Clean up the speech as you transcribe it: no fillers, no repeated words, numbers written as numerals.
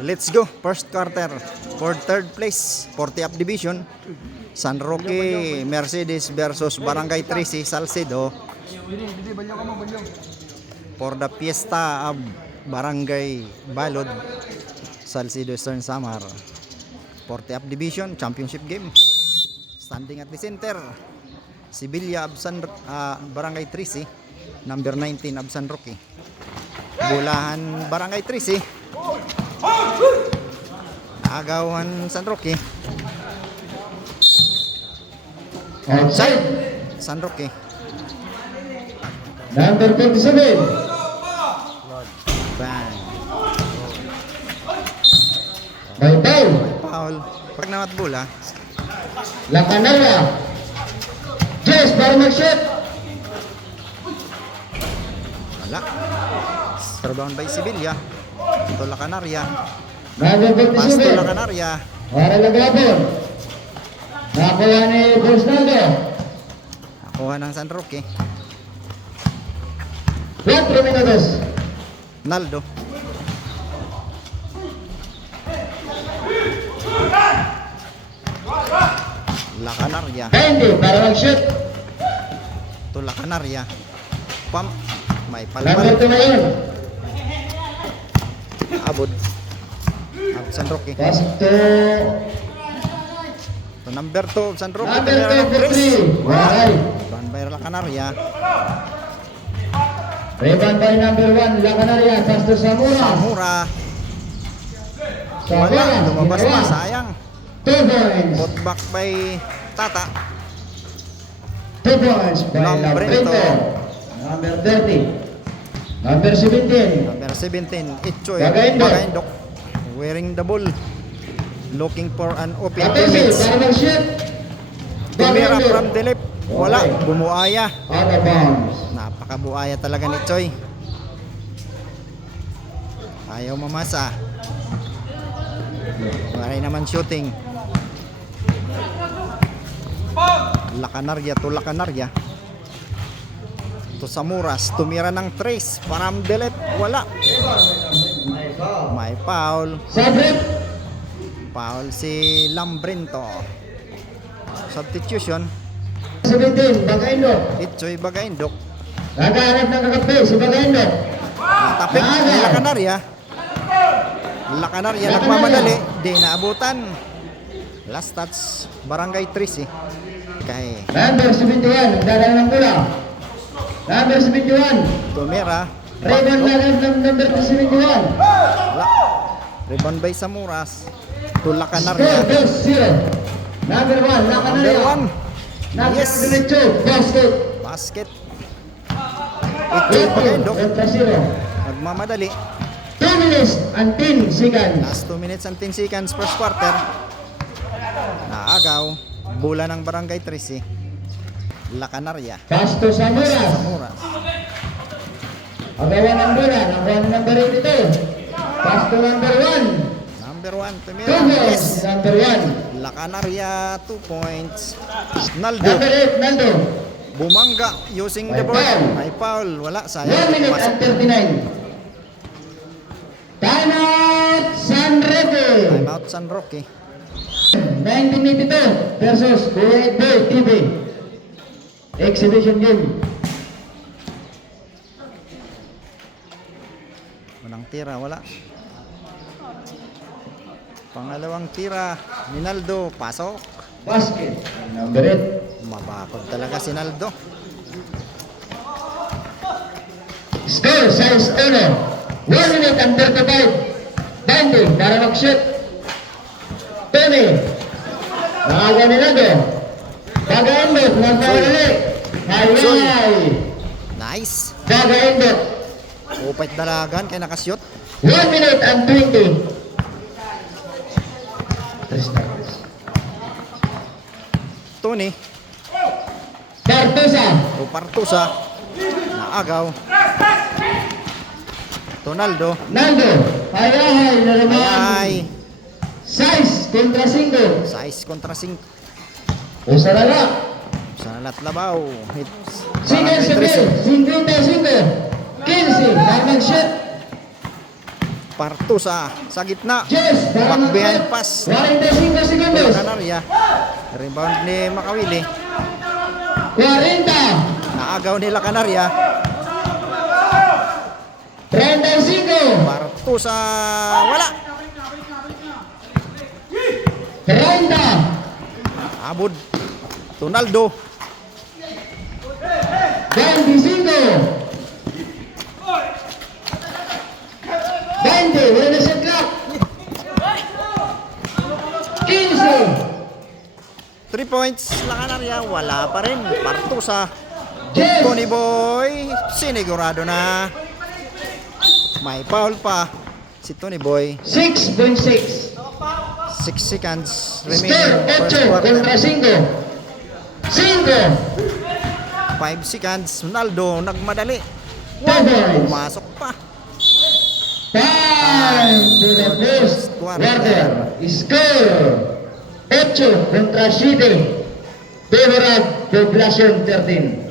Let's go. First quarter. For third place, 40th division. San Roque Mercedes versus Barangay 13 Salcedo. For the fiesta of Barangay Balod, Salcedo Eastern Samar. 40th division championship game. Standing at the center, Sibilya of Barangay 13, number 19 of San Roque. Bulahan Barangay 13. Agawan San Roque. Outside. San Roque. Number 27. Bang. By foul. Foul. Pag namat bola. La Canaria. Jess para mag-shoot. Wala. Rebound by Sibilya. Ito La Canaria. Number Pass to La 27. Canaria. Para lagabon. Nakuha ni Bernardo. Nakuha ng San Roque. 4 minutos. Naldo. La Canaria. 20 para mag-shoot. To La Canaria. Pump. May Number palpal. 2 na yun. Abod. San Roque. Pass to To number 2 San Roque. number Tumira ng 23. Chris. Waray. Rebound by La Canaria. Rebound by number 1. La Canaria. Pass to Zamora. Samura. Wala. Lumabas na. Sayang. 2 points. Put back by Tata. 2 points by Lambrento. Lambrento. Number 30. Number 17. Number 17. Itchoy. Bagaindok. Bagaindok. Wearing the ball. Looking for an open 14 teammates. para mag-shoot. Tumira Bagaindok. from the left. Wala. Bumuaya. Out of bounds. Napakabuaya talaga ni Choy. Ayaw mamasa. Maray naman shooting. La Canaria to La Canaria. To Samuras. Tumira ng trace. From the left. Wala. May foul. Sabrit. Foul si Lambrento. Substitution. 17. Bagaindok. Itchoy Bagaindok. Naghahanap ng kakape si Bagaindok. Natapik ni La Canaria. La Canaria nagmamadali. Di naabutan. Last touch. Barangay 13. Kay Number 71. Nagdadala ng bola. Number 71. Tumira. Rebound na lang ng number 71. Wala. Rebound by Samuras. To La Canaria. Score 2-0. Number 1. La Number Canaria. 1. Number Yes. 22. Basket. Basket. Itchoy Bagaindok. 0. Nagmamadali. 2 minutes and 10 seconds. Last 2 minutes and 10 seconds first quarter. Naagaw. Bola ng Barangay 13. La Canaria. Pass to Samuras. Samuras. Agawan ng bola. Nakuha ng number 82. Pass to number 1. Number 1. 2 Tumira. points. Yes. Number 1. La Canaria 2 points. Naldo. Number 8. Naldo. Bumangga using the May ball. foul. May foul. Wala. 1 Sayang. minute and 39. Time out San Roque. Time out San Roque. 1982 versus Kuwait Boy TV. Exhibition game. Unang tira. Wala. Pangalawang tira. Minaldo. Pasok. Basket. Number 8. Mabakod talaga si Naldo. Score size 1. 1 minute and 35. Dante para mag-shoot. Tony. Nakaga ni Naldo. Bagaindok. Nagpapalik. Hayay. Nice. Bagaindok. Upait dalagan kay nakashoot. 1 minute and 20. Tony. Bartusa. O Partusa. Naagaw. Tonaldo. Naldo. Hayay. Nalaman. Ay. Size kontra 5. 6 kontra 5. Usarala. Sa Latlabaw. Hits. Sige, Barangay sige. 13. 55. 15. Para mag-shoot. Partusa sa gitna. Yes, Back behind pass. 45 segundos. Canaria. Rebound ni Makawili. 40. Naagaw nila Canaria. 35. Partusa wala. 30. Abud. Ronaldo. 25. 20. Wala na shot clock. 15. 3 points la Canaria. Wala pa rin. Partusa. Yes. Tony Boy. Sinigurado na. May foul pa. Si Tony Boy. 6.6. 6 seconds Score remaining. First 8 quarter. kontra 5. 5. 5 seconds. Ronaldo nagmadali. Doubles. Pumasok pa. Time to the first quarter. Score 8 kontra 7. Favorable Poblacion 13.